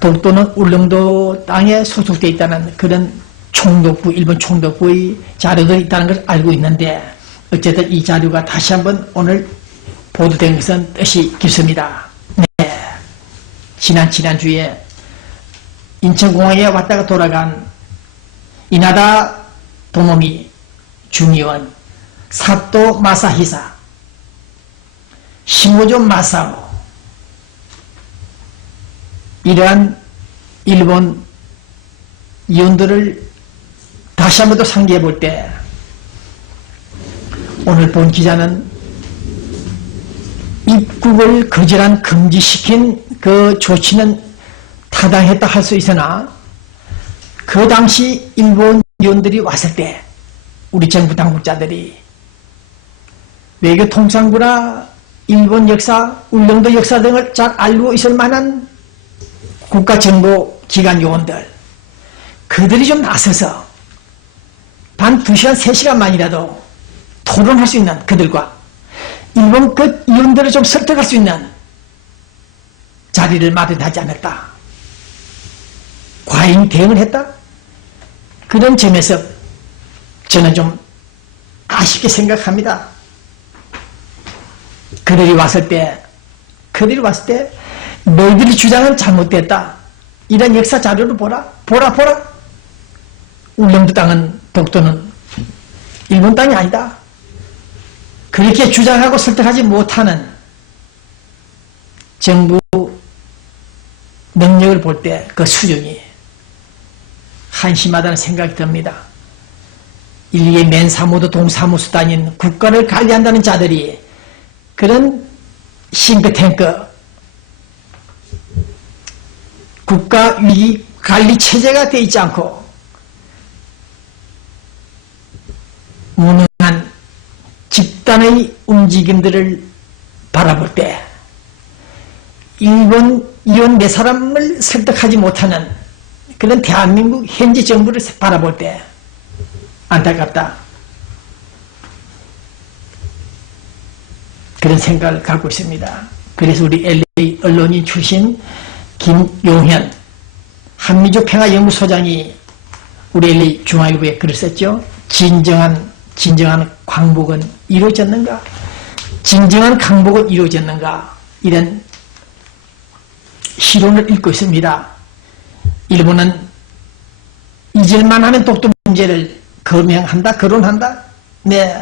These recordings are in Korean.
독도는 울릉도 땅에 소속되어 있다는 그런 총독부, 일본 총독부의 자료들이 있다는 걸 알고 있는데 어쨌든 이 자료가 다시 한번 오늘 보도된 것은 뜻이 깊습니다. 네. 지난주에 인천공항에 왔다가 돌아간 이나다 도모미 중의원, 사또 마사히사, 시모조 마사오, 이러한 일본 의원들을 다시 한 번 더 상기해 볼 때 오늘 본 기자는 입국을 거절한 금지시킨 그 조치는 타당했다 할 수 있으나 그 당시 일본 의원들이 왔을 때 우리 정부 당국자들이 외교통상부나 일본 역사, 울릉도 역사 등을 잘 알고 있을 만한 국가정보기관 요원들 그들이 좀 나서서 단 2시간, 3시간만이라도 토론할 수 있는 그들과 일본 그 의원들을 좀 설득할 수 있는 자리를 마련하지 않았다. 과잉 대응을 했다. 그런 점에서 저는 좀 아쉽게 생각합니다. 그들이 왔을 때 너희들이 주장은 잘못됐다. 이런 역사 자료를 보라. 울릉도 땅은, 독도는 일본 땅이 아니다. 그렇게 주장하고 설득하지 못하는 정부 능력을 볼 때 그 수준이 한심하다는 생각이 듭니다. 일개 맨사무도 동사무소 다닌 국가를 관리한다는 자들이 그런 싱크탱크 국가위기관리체제가 되어 있지 않고 무능한 집단의 움직임들을 바라볼 때 일본 의원 4사람을 설득하지 못하는 그런 대한민국 현재 정부를 바라볼 때 안타깝다. 그런 생각을 갖고 있습니다. 그래서 우리 LA 언론인 출신 김용현 한미족 평화연구소장이 우리 LA 중앙일보에 글을 썼죠. 진정한 광복은 이루어졌는가? 진정한 강복은 이루어졌는가? 이런 시론을 읽고 있습니다. 일본은 잊을만 하면 독도 문제를 거명한다? 거론한다? 네.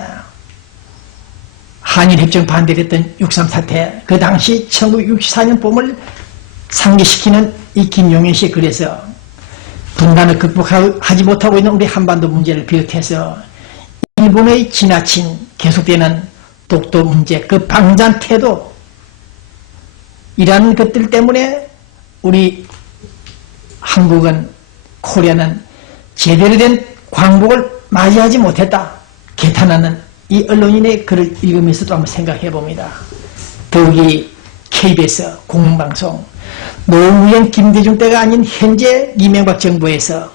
한일협정 반대를 했던 6.3 사태, 그 당시 1964년 봄을 상기시키는 이 김용현 씨의 글에서 분단을 극복하지 못하고 있는 우리 한반도 문제를 비롯해서 일본의 지나친 계속되는 독도 문제, 그 방잔 태도, 이러한 것들 때문에 우리 한국은, 코리아는 제대로 된 광복을 맞이하지 못했다. 개탄하는 이 언론인의 글을 읽으면서도 한번 생각해 봅니다. 더욱이 KBS 공영방송, 노무현 김대중 때가 아닌 현재 이명박 정부하에서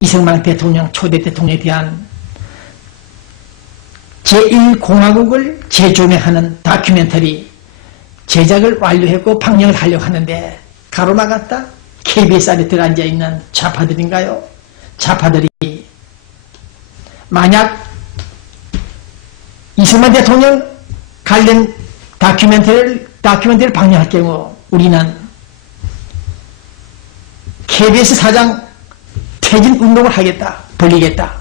이승만 대통령, 초대 대통령에 대한 제1공화국을 재조명하는 다큐멘터리 제작을 완료했고 방영을 하려고 하는데 가로막았다? KBS 안에 들어앉아 있는 좌파들인가요? 좌파들이 만약 이승만 대통령 관련 다큐멘터리를 방영할 경우 우리는 KBS 사장 퇴진 운동을 하겠다, 벌리겠다.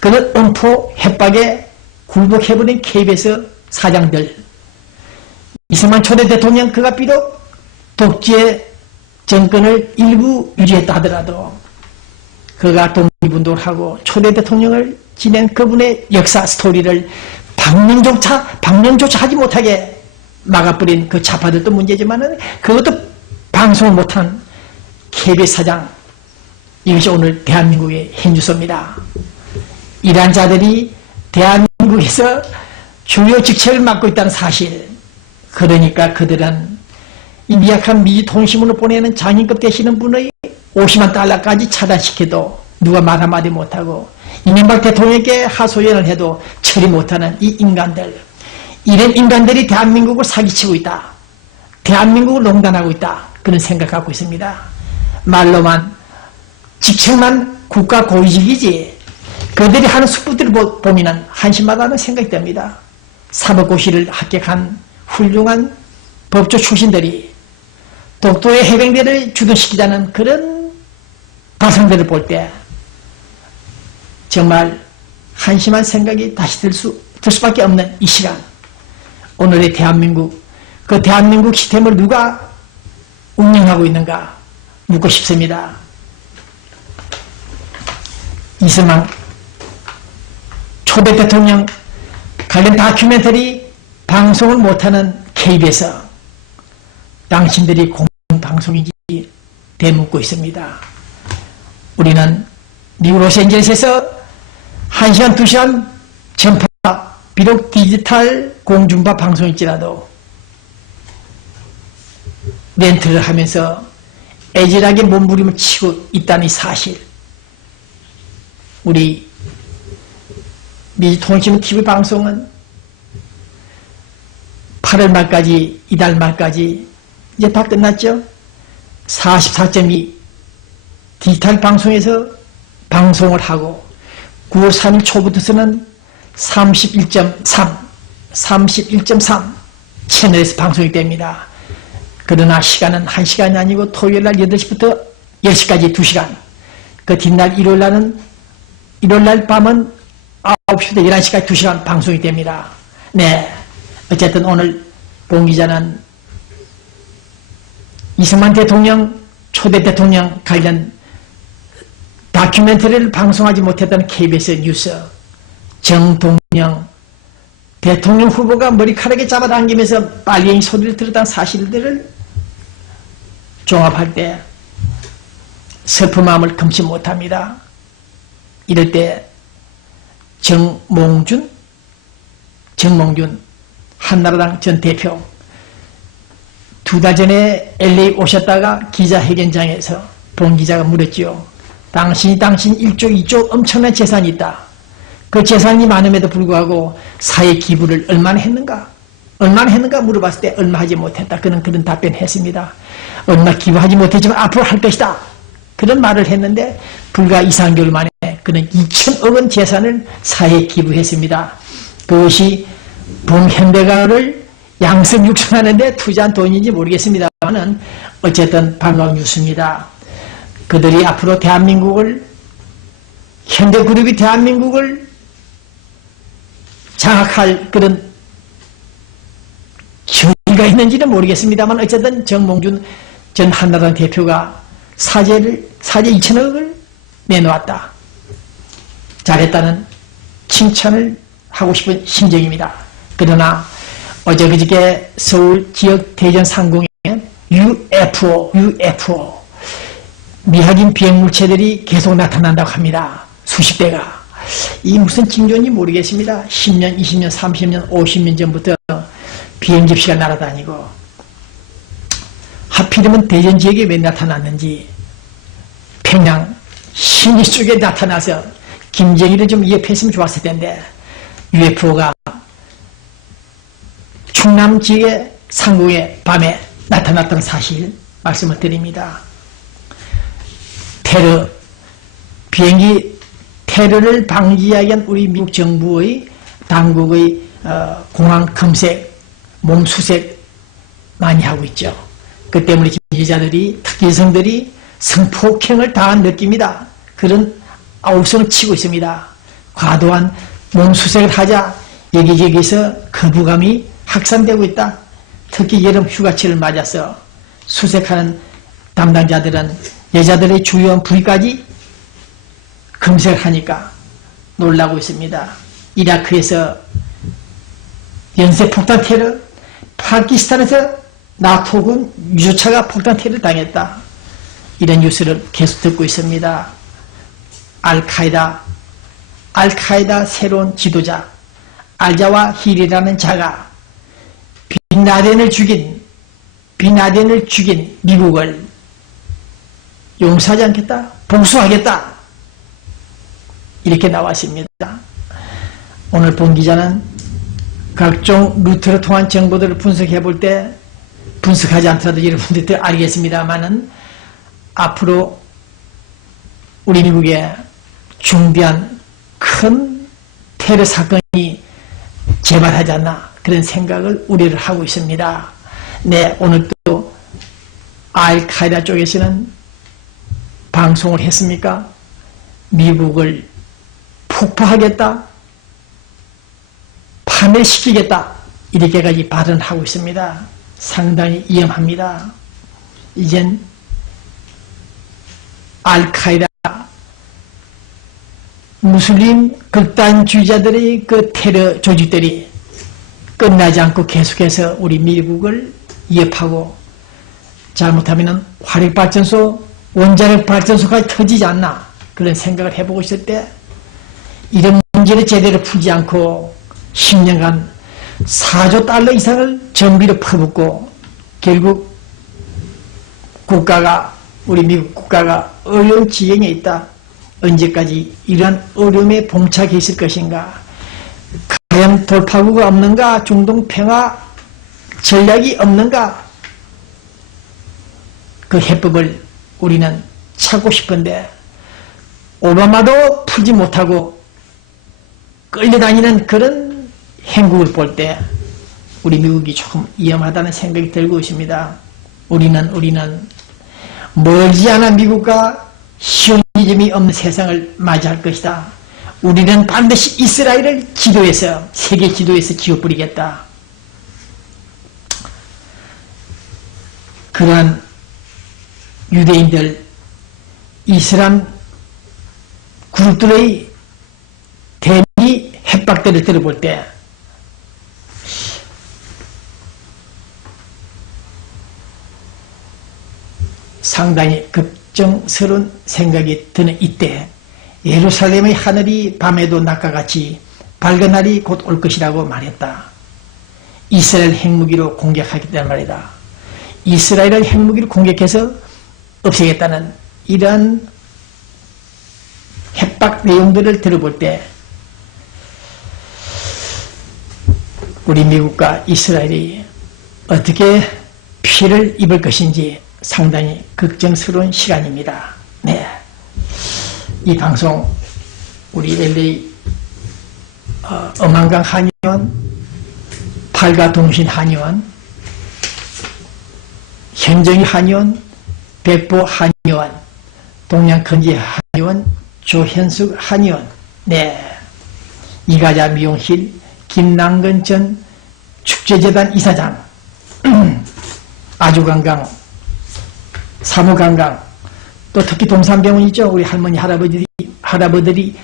그런 엄포 협박에 굴복해버린 KBS 사장들, 이승만 초대 대통령 그가 비록 독재 정권을 일부 유지했다 하더라도 그가 독립운동을 하고 초대 대통령을 지낸 그분의 역사 스토리를 방영조차 하지 못하게 막아버린 그 좌파들도 문제지만은 그것도 방송을 못한 KBS 사장, 이것이 오늘 대한민국의 현주소입니다. 이러한 자들이 대한민국에서 주요 직책을 맡고 있다는 사실, 그러니까 그들은 이 미약한 미주통신문을 보내는 장인급 되시는 분의 50만 달러까지 차단시켜도 누가 말 한마디 못하고 이명박 대통령에게 하소연을 해도 처리 못하는 이 인간들, 이런 인간들이 대한민국을 사기치고 있다. 대한민국을 농단하고 있다. 그런 생각 갖고 있습니다. 말로만 직책만 국가 고위직이지 그들이 하는 숙부들을 보면 한심하다는 생각이 듭니다. 사법고시를 합격한 훌륭한 법조 출신들이 독도의 해병대를 주둔시키자는 그런 가상들을 볼 때 정말 한심한 생각이 다시 들 수밖에 없는 이 시간, 오늘의 대한민국, 그 대한민국 시스템을 누가 운영하고 있는가 묻고 싶습니다. 이승만 초대 대통령 관련 다큐멘터리 방송을 못하는 KBS, 당신들이 공방송인지 되묻고 있습니다. 우리는 미국 로스앤젤레스에서 1시간, 2시간 전파, 비록 디지털 공중파 방송일지라도 렌트를 하면서 애절하게 몸부림을 치고 있다는 사실, 우리 미통신 TV 방송은 8월 말까지, 이달 말까지 이제 다 끝났죠. 44.2 디지털 방송에서 방송을 하고 9월 3일 초부터서는 31.3 채널에서 방송이 됩니다. 그러나 시간은 1시간이 아니고 토요일날 8시부터 10시까지 2시간, 그 뒷날 일요일날 밤은 9시부터 11시까지 2시간 방송이 됩니다. 네, 어쨌든 오늘 본 기자는 이승만 대통령, 초대 대통령 관련 다큐멘터리를 방송하지 못했던 KBS 뉴스, 정동영 대통령 후보가 머리카락에 잡아당기면서 빨갱이 소리를 들었다는 사실들을 종합할 때 슬픈 마음을 금치 못합니다. 이럴 때 정몽준 한나라당 전 대표 2달 전에 LA 오셨다가 기자회견장에서 본 기자가 물었지요. 당신 1조 2조 엄청난 재산이 있다. 그 재산이 많음에도 불구하고 사회 기부를 얼마나 했는가 물어봤을 때 얼마 하지 못했다. 그는 그런 답변했습니다. 얼마 기부하지 못했지만 앞으로 할 것이다. 그런 말을 했는데 불과 2, 3개월 만에 그는 2천억 원 재산을 사회에 기부했습니다. 그것이 봉현대가를 양성 육성하는데 투자한 돈인지 모르겠습니다만 어쨌든 반가운 뉴스입니다. 그들이 앞으로 대한민국을, 현대그룹이 대한민국을 장악할 그런 기회가 있는지는 모르겠습니다만 어쨌든 정몽준 전 한나라당 대표가 사죄 2천억을 내놓았다. 잘했다는 칭찬을 하고 싶은 심정입니다. 그러나 어제 그저께 서울 지역 대전 상공에 UFO 미확인 비행물체들이 계속 나타난다고 합니다. 수십 대가. 이 무슨 징조인지 모르겠습니다. 10년, 20년, 30년, 50년 전부터 비행접시가 날아다니고 하필이면 대전 지역에 왜 나타났는지 평양 신의 쪽에 나타나서 김정일을 좀 위협했으면 좋았을 텐데 UFO가 충남 지역의 상공에 밤에 나타났던 사실 말씀을 드립니다. 테러, 비행기 테러를 방지하기 위한 우리 미국 정부의 당국의 공항 검색, 몸 수색 많이 하고 있죠. 그 때문에 기자들이, 특히 여성들이 성폭행을 당한 느낌이다. 그런 아우성을 치고 있습니다. 과도한 몸 수색을 하자 여기저기서 거부감이 확산되고 있다. 특히 여름 휴가철을 맞아서 수색하는 담당자들은 여자들의 주요한 부위까지 검색을 하니까 놀라고 있습니다. 이라크에서 연쇄 폭탄 테러, 파키스탄에서 나토군 유조차가 폭탄 테러를 당했다. 이런 뉴스를 계속 듣고 있습니다. 알카에다 새로운 지도자 알자와 힐이라는 자가 빈라덴을 죽인 미국을 용서하지 않겠다, 복수하겠다, 이렇게 나왔습니다. 오늘 본 기자는 각종 루트를 통한 정보들을 분석해 볼 때 분석하지 않더라도 여러분들도 알겠습니다만은 앞으로 우리 미국에 중대한 큰 테러 사건이 재발하지 않나 그런 생각을 우려를 하고 있습니다. 네, 오늘 또 알카에다 쪽에서는 방송을 했습니까? 미국을 폭파하겠다, 파멸시키겠다 이렇게까지 발언하고 있습니다. 상당히 위험합니다. 이젠 알카에다 무슬림 극단주의자들의 그 테러 조직들이 끝나지 않고 계속해서 우리 미국을 위협하고 잘못하면 화력발전소, 원자력발전소까지 터지지 않나 그런 생각을 해보고 있을 때 이런 문제를 제대로 풀지 않고 10년간 4조 달러 이상을 정비로 퍼붓고 결국 국가가 우리 미국 국가가 어려운 지경에 있다. 언제까지 이러한 어려움에 봉착해 있을 것인가? 과연 돌파구가 없는가? 중동 평화 전략이 없는가? 그 해법을 우리는 찾고 싶은데 오바마도 풀지 못하고 끌려다니는 그런 행국을 볼 때 우리 미국이 조금 위험하다는 생각이 들고 있습니다. 우리는 멀지 않아 미국과 시오니즘이 없는 세상을 맞이할 것이다. 우리는 반드시 이스라엘을 지도해서 세계 지도에서 지워버리겠다. 그러한 유대인들, 이슬람 그룹들의 대미 협박들을 들어볼 때 상당히 걱정스러운 생각이 드는 이때 예루살렘의 하늘이 밤에도 낮과 같이 밝은 날이 곧 올 것이라고 말했다. 이스라엘 핵무기로 공격하겠다는 말이다. 이스라엘을 핵무기로 공격해서 없애겠다는 이러한 협박 내용들을 들어볼 때 우리 미국과 이스라엘이 어떻게 피해를 입을 것인지 상당히 걱정스러운 시간입니다. 네, 이 방송 우리 LA 엄한강 한의원, 팔가동신 한의원, 현정이 한의원, 백보 한의원, 동양건지 한의원, 조현숙 한의원, 네, 이가자 미용실, 김남근 전 축제재단 이사장, 아주관광, 사무관광, 또 특히 동산병원 있죠. 우리 할머니,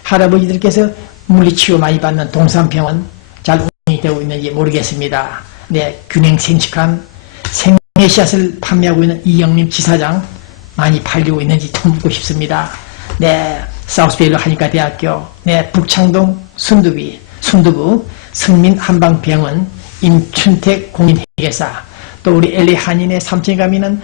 할아버지들께서 물리치료 많이 받는 동산병원 잘 운영이 되고 있는지 모르겠습니다. 네, 균형 생식한 생리샷을 판매하고 있는 이영림 지사장 많이 팔리고 있는지 좀 묻고 싶습니다. 네, 사우스베일로 하니까 대학교, 네, 북창동 순두부 성민한방병원, 임춘택 공인회계사, 또 우리 LA 한인의 삼층에 가면은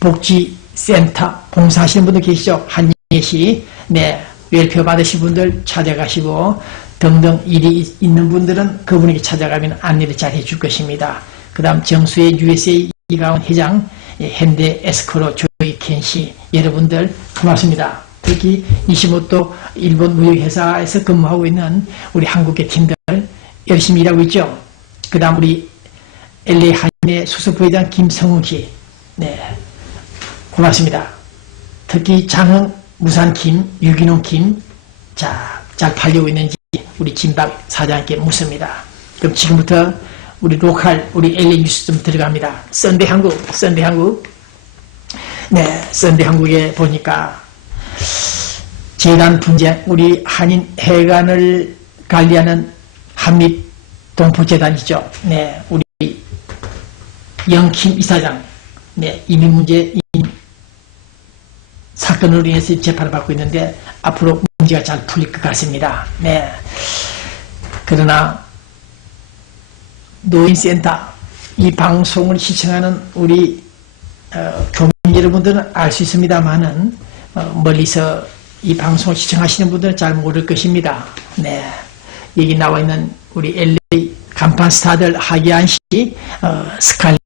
복지센터 봉사하시는 분들 계시죠? 한예시, 네, 웰페어 받으신 분들 찾아가시고 등등 일이 있는 분들은 그분에게 찾아가면 안내를 잘 해줄 것입니다. 그 다음 정수의 USA 이가원 회장, 현대 에스코로 조이 켄시, 여러분들 고맙습니다. 특히 25도 일본 무역회사에서 근무하고 있는 우리 한국계 팀들 열심히 일하고 있죠. 그 다음 우리 LA 한인의 수석부회장 김성웅씨, 네, 고맙습니다. 특히 장흥 무산 김, 유기농 김, 자, 잘 팔리고 있는지 우리 김박 사장님께 묻습니다. 그럼 지금부터 우리 로컬, 우리 LA 뉴스 좀 들어갑니다. 썬데이 한국. 네, 썬데이 한국에 보니까 재단 분쟁, 우리 한인 해관을 관리하는 한빛동포재단이죠. 네, 우리 영킴 이사장, 네, 이민문제 사건으로 인해서 재판을 받고 있는데 앞으로 문제가 잘 풀릴 것 같습니다. 네. 그러나 노인센터, 이 방송을 시청하는 우리 교민 여러분들은 알 수 있습니다만은 멀리서 이 방송을 시청하시는 분들은 잘 모를 것입니다. 네. 여기 나와 있는 우리 LA 간판 스타들 하기안 씨, 스칼렛